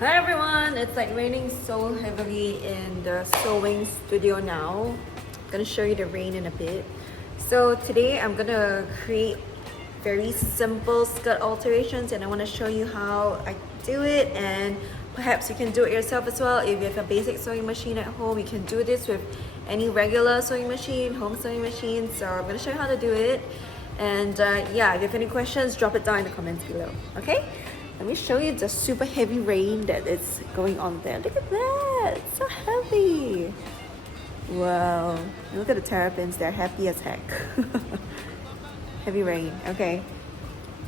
Hi everyone! It's like raining so heavily in the sewing studio now. I'm gonna show you the rain in a bit. So today I'm gonna create very simple skirt alterations and I want to show you how I do it, and perhaps you can do it yourself as well. If you have a basic sewing machine at home, you can do this with any regular sewing machine, home sewing machine. So I'm gonna show you how to do it. And yeah, if you have any questions, drop it down in the comments below. Okay? Let me show you the super heavy rain that is going on there. Look at that! It's so heavy! Wow. Look at the terrapins, they're happy as heck. Heavy rain. Okay.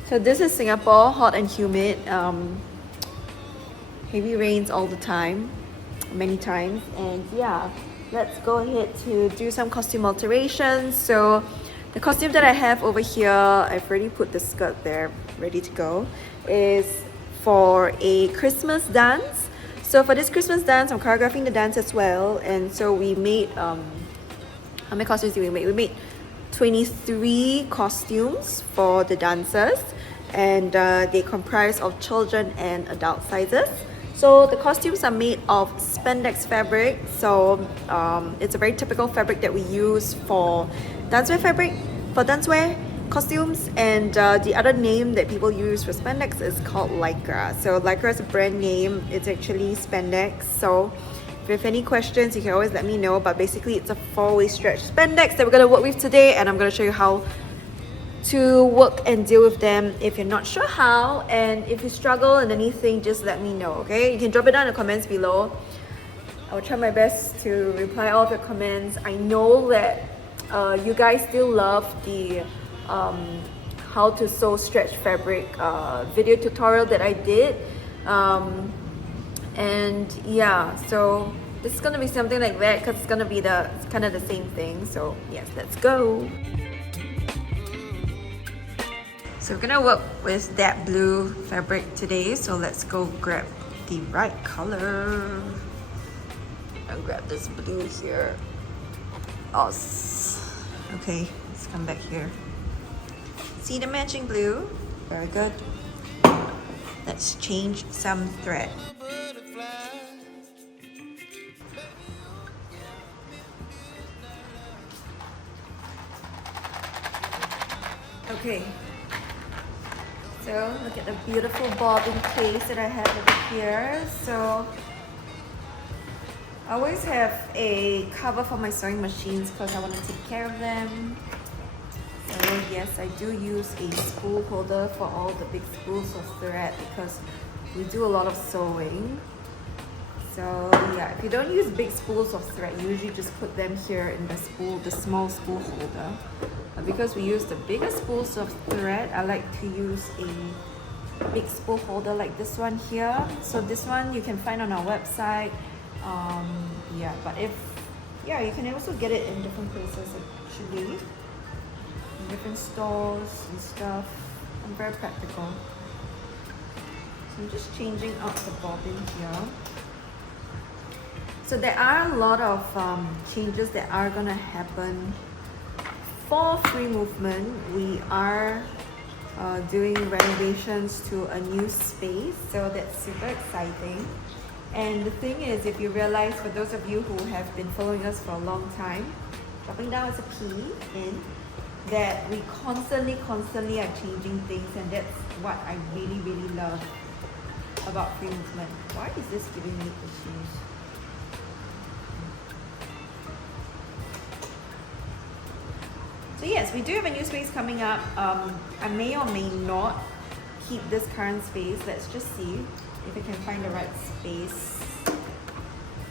So this is Singapore, hot and humid. Heavy rains all the time, many times. And yeah, let's go ahead to do some costume alterations. So the costume that I have over here, I've already put the skirt there, ready to go, is for a Christmas dance. So for this Christmas dance, I'm choreographing the dance as well. And so we made, how many costumes did we make? We made 23 costumes for the dancers, and they comprise of children and adult sizes. So the costumes are made of spandex fabric. So it's a very typical fabric that we use for dancewear fabric, for dancewear costumes, and the other name that people use for spandex is called lycra. So lycra is a brand name, it's actually spandex. So if you have any questions, you can always let me know, but basically it's a 4-way stretch spandex that we're going to work with today, and I'm going to show you how to work and deal with them if you're not sure how. And if you struggle in anything, just let me know, okay? You can drop it down in the comments below. I will try my best to reply all of your comments. I know that you guys still love the how to sew stretch fabric video tutorial that I did. And yeah, so this is gonna be something like that because it's gonna be it's kind of the same thing. So yes, let's go. So we're gonna work with that blue fabric today. So let's go grab the right color. I'll grab this blue here. Oh, okay, let's come back here. See the matching blue? Very good. Let's change some thread. Okay, so look at the beautiful bobbin case that I have over here. So I always have a cover for my sewing machines because I want to take care of them. So yes, I do use a spool holder for all the big spools of thread because we do a lot of sewing. So yeah, if you don't use big spools of thread, you usually just put them here in the small spool holder. But because we use the bigger spools of thread, I like to use a big spool holder like this one here. So this one you can find on our website. Yeah, but you can also get it in different places actually, in different stores and stuff. I'm very practical. So I'm just changing out the bobbin here. So there are a lot of changes that are gonna happen for free movement. We are doing renovations to a new space, so that's super exciting. And the thing is, if you realize, for those of you who have been following us for a long time, dropping down as a key in, that we constantly are changing things, and that's what I really love about free movement. Why is this giving me issues? So yes, we do have a new space coming up. I may or may not keep this current space. Let's just see if I can find the right space,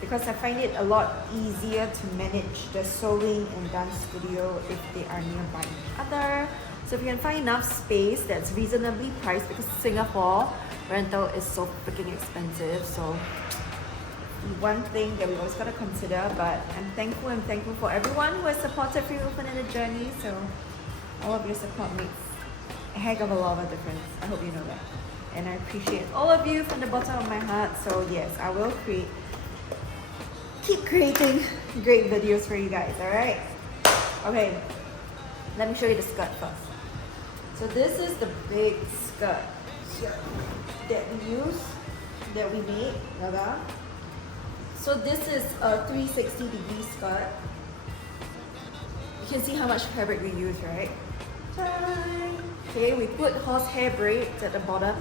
because I find it a lot easier to manage the sewing and dance studio if they are nearby each other. So if you can find enough space that's reasonably priced, because Singapore rental is so freaking expensive. So one thing that we always gotta consider, but I'm thankful for everyone who has supported free movement in the journey. So all of your support makes a heck of a lot of difference. I hope you know that. And I appreciate all of you from the bottom of my heart. So yes, I will keep creating great videos for you guys, alright? Okay, let me show you the skirt first. So this is the big skirt here that we use that we made, rather. So this is a 360-degree skirt. You can see how much fabric we use, right? Okay, we put horsehair braids at the bottom.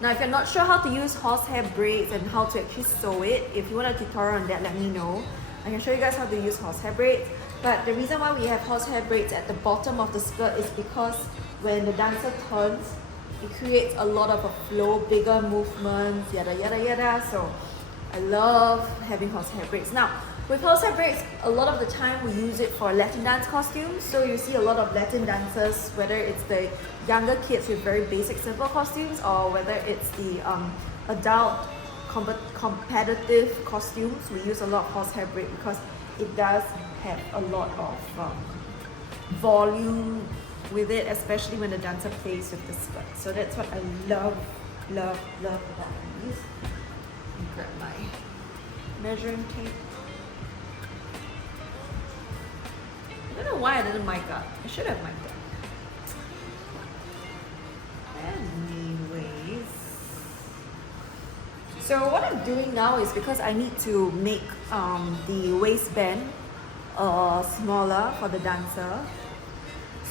Now, if you're not sure how to use horsehair braids and how to actually sew it, if you want a tutorial on that, let me know. I can show you guys how to use horsehair braids. But the reason why we have horsehair braids at the bottom of the skirt is because when the dancer turns, it creates a lot of a flow, bigger movements, yada yada yada. So I love having horsehair braids. Now, with horsehair braids, a lot of the time we use it for Latin dance costumes. So you see a lot of Latin dancers, whether it's the younger kids with very basic simple costumes or whether it's the adult competitive costumes, we use a lot of horsehair braid because it does have a lot of volume with it, especially when the dancer plays with the skirt. So that's what I love about these. Grab my measuring tape. I don't know why I didn't mic up. I should have mic'd up. Anyways. So what I'm doing now is because I need to make the waistband smaller for the dancer.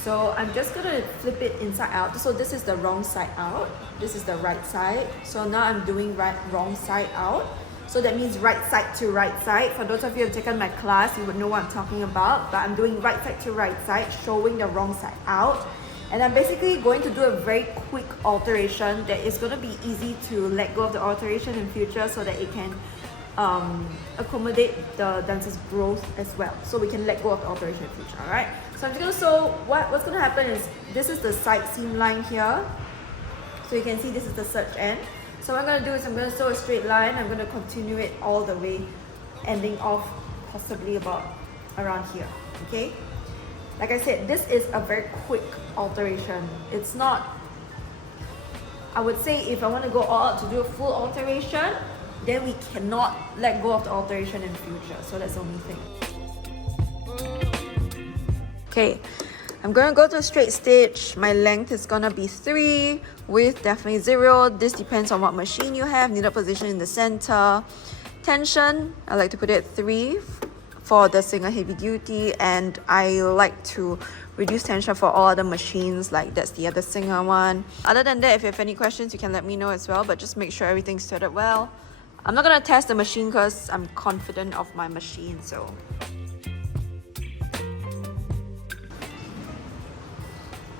So I'm just gonna flip it inside out. So this is the wrong side out. This is the right side. So now I'm doing wrong side out. So that means right side to right side. For those of you who have taken my class, you would know what I'm talking about. But I'm doing right side to right side, showing the wrong side out. And I'm basically going to do a very quick alteration that is going to be easy to let go of the alteration in future so that it can accommodate the dancer's growth as well. So we can let go of the alteration in future, alright? So I'm just going to sew, what's going to happen is, this is the side seam line here. So you can see this is the serge end. So what I'm going to do is I'm going to sew a straight line. I'm going to continue it all the way, ending off possibly about around here, okay? Like I said, this is a very quick alteration. It's not, I would say if I want to go all out to do a full alteration, then we cannot let go of the alteration in future. So that's the only thing. Okay, I'm going to go to a straight stitch. My length is going to be 3, width definitely 0. This depends on what machine you have. Needle position in the center. Tension, I like to put it at 3 for the Singer Heavy Duty, and I like to reduce tension for all other machines, like that's the other Singer one. Other than that, if you have any questions, you can let me know as well, but just make sure everything's threaded well. I'm not going to test the machine because I'm confident of my machine, so...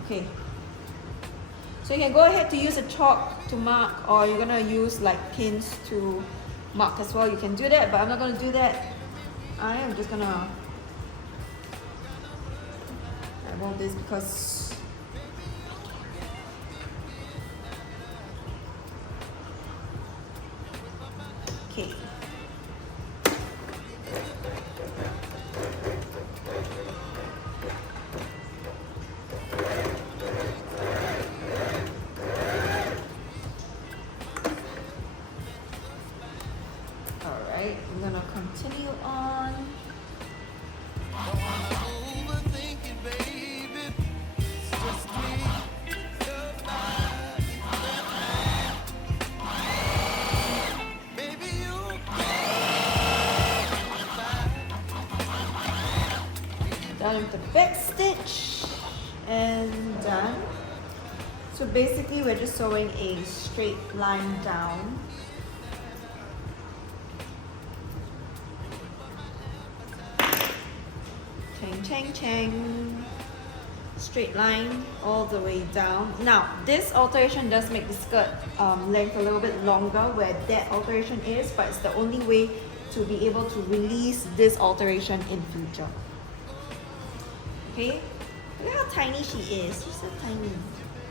Okay, so you can go ahead to use a chalk to mark, or you're gonna use like pins to mark as well. You can do that, but I'm not gonna do that. I am just gonna remove this because okay. I'm gonna continue on. Done with the back stitch and done. So basically we're just sewing a straight line down. Chang, chang, chang. Straight line all the way down. Now, this alteration does make the skirt length a little bit longer where that alteration is, but it's the only way to be able to release this alteration in future. Okay? Look at how tiny she is. She's so tiny.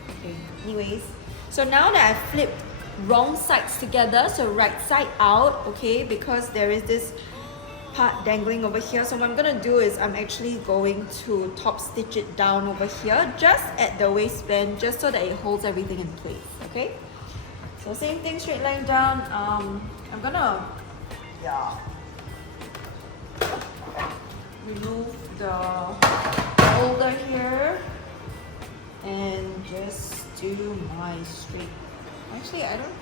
Okay, anyways. So now that I've flipped wrong sides together, so right side out, okay, because there is this part dangling over here. So what I'm gonna do is I'm actually going to top stitch it down over here, just at the waistband, just so that it holds everything in place, okay? So same thing, straight line down. I'm gonna, remove the holder here and just do my straight. Actually, I don't.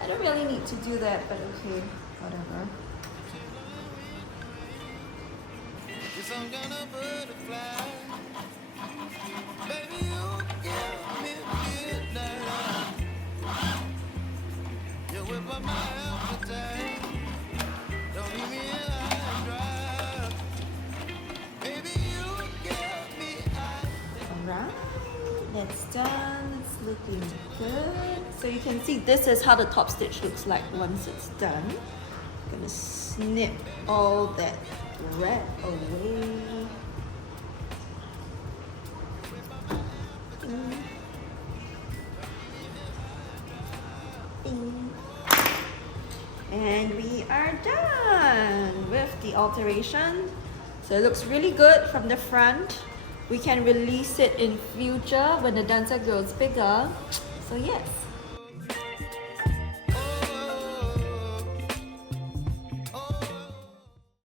I don't really need to do that, but okay, whatever. Some kind of butterfly. Baby, you give me midnight. You whip up my appetite. Don't leave me high and dry. Baby, you give me Alright, that's done. It's looking good. So you can see this is how the top stitch looks like once it's done. I'm gonna snip all that thread away. Ding. Ding. And we are done with the alteration. So it looks really good from the front. We can release it in future when the dancer grows bigger. So yes.